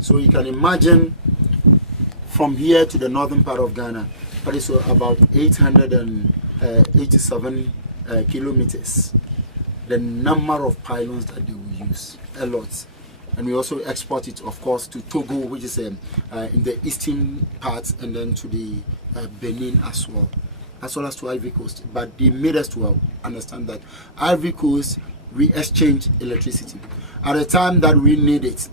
So you can imagine from here to the northern part of Ghana, that is about 887 kilometers. The number of pylons that they will use, a lot. And we also export it, of course, to Togo, which is in the eastern part, and then to the Benin as well as to Ivory Coast. But they made us to understand that Ivory Coast, we exchange electricity. At the time that we need it,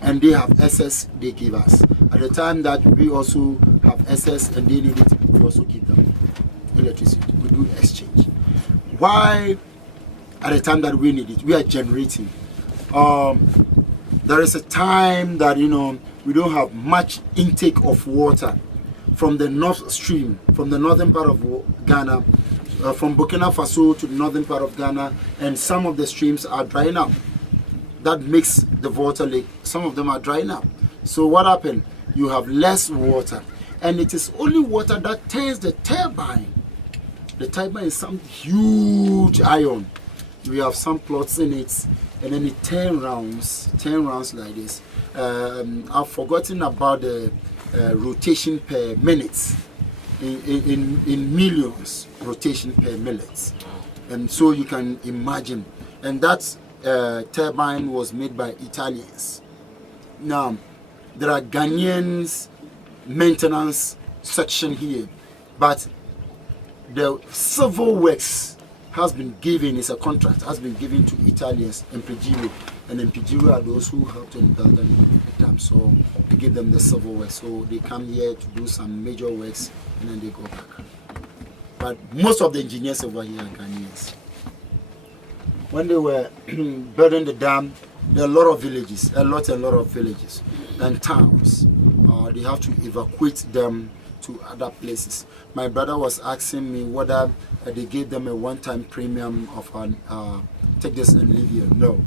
and they have excess, they give us. At the time that we also have excess and they need it, we also give them electricity. We do exchange. Why at the time that we need it, we are generating? There is a time that, we don't have much intake of water from the north stream, from the northern part of Ghana, from Burkina Faso to the northern part of Ghana, and some of the streams are drying up. That makes the Volta Lake, some of them are drying up. So what happened? You have less water, and it is only water that turns the turbine. The turbine is some huge iron. We have some plots in it, and then it turns rounds like this. I've forgotten about the rotation per minute, in millions rotation per minute, and so you can imagine. And that turbine was made by Italians. Now there are Ghanaians maintenance section here, but the civil works has been given, is a contract, has been given to Italians and Pigiro, and then Pigiro are those who helped in building the dam, so they give them the civil works, so they come here to do some major works and then they go back. But most of the engineers over here are Ghanaians. When they were building the dam, there are a lot of villages, a lot of villages and towns. They have to evacuate them to other places. My brother was asking me whether they gave them a one-time premium of take this and leave here. No,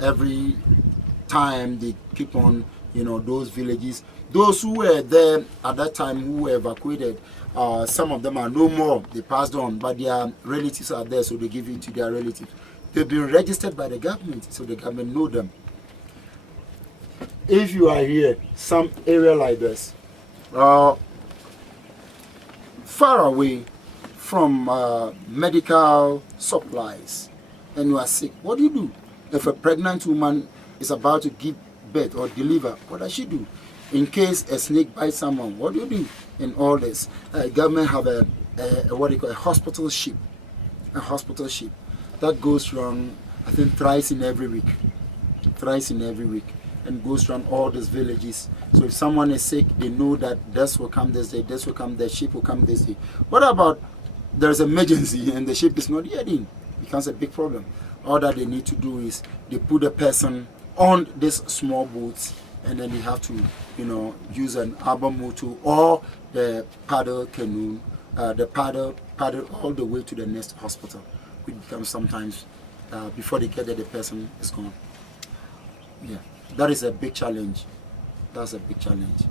every time they keep on, those villages, those who were there at that time who were evacuated, some of them are no more, they passed on, but their relatives are there, so they give it to their relatives. They've been registered by the government, so the government know them. If you are here, some area like this, far away from medical supplies, and you are sick, what do you do? If a pregnant woman is about to give birth or deliver, what does she do? In case a snake bites someone, what do you do in all this? Government have a hospital ship, that goes around, I think, thrice in every week, and goes around all these villages. So if someone is sick, they know that this will come this day, this will come, the ship will come this day. What about there's an emergency and the ship is not yet in? It becomes a big problem. All that they need to do is they put the person on these small boats, and then they have to, use an arbor motor or the paddle canoe, the paddle all the way to the next hospital, which becomes sometimes before they get there, the person is gone. Yeah, that is a big challenge. That's a big challenge.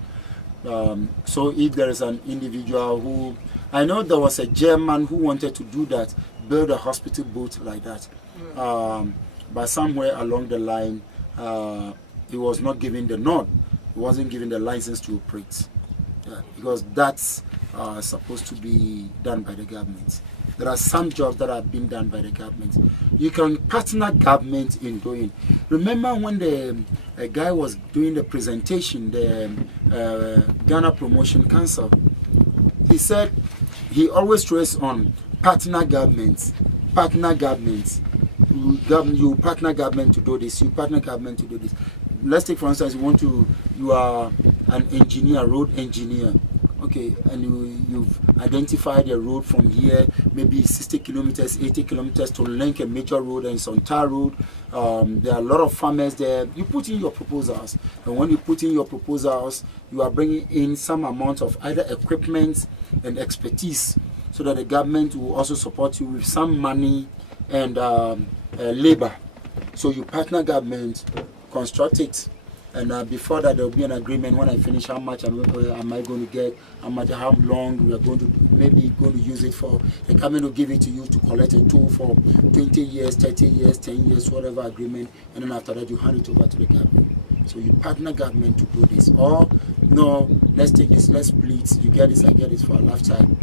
So if there is an individual who, I know there was a German who wanted to do that, build a hospital boat like that, but somewhere along the line, he was not given the nod. He wasn't given the license to operate, because that's supposed to be done by the government. There are some jobs that are being done by the government. You can partner government in doing. Remember when the guy was doing the presentation, the Ghana Promotion Council, he said he always stressed on partner governments. You partner government to do this, you partner government to do this. Let's take for instance, you are an engineer, road engineer. Okay, and you've identified a road from here, maybe 60 kilometers, 80 kilometers to link a major road, and it's on tar road. There are a lot of farmers there. You put in your proposals, and when you put in your proposals, you are bringing in some amount of either equipment and expertise, so that the government will also support you with some money and labor. So you partner government, construct it, And before that, there will be an agreement when I finish how much am I going to get, how long we are going to maybe going to use it for. The government will give it to you to collect a tool for 20 years, 30 years, 10 years, whatever agreement, and then after that you hand it over to the government. So you partner government to do this. Or no, let's take this, let's split. You get this, I get this for a lifetime.